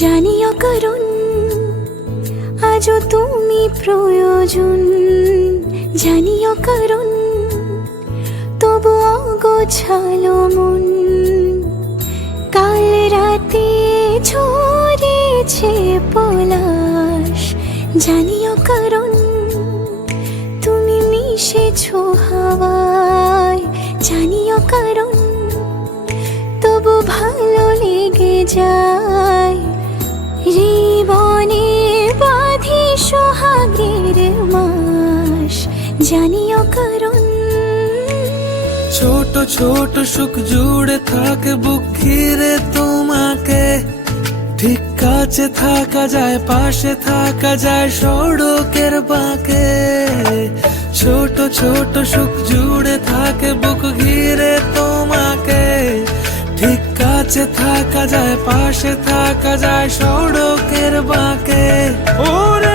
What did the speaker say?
জানিও কারণ আজও তুমি প্রয়োজন, জানিও কারণ তবু অগোছালো মন। কাল রাতে ঝরেছে পলাশ, জানিও কারণ তুমি মিশেছো হাওয়ায়, জানিও কারণ তবু ভালো লেগে যায়। জীবনে বাঁধি সোহাগের মাস, জানিও কারণ ছোট ছোট সুখ জুড়ে থাকে বুক ঘিরে তোমাকে। ঠিক কাছে থাকা যায়, পাশে থাকা যায় সড়কের বাঁকে। ছোট ছোট সুখ জুড়ে থাকে বুক ঘিরে তোমাকে। ঠিক কাছে থাকা যায়, পাশে থাকা যায় সড়কের বাঁকে। ওরে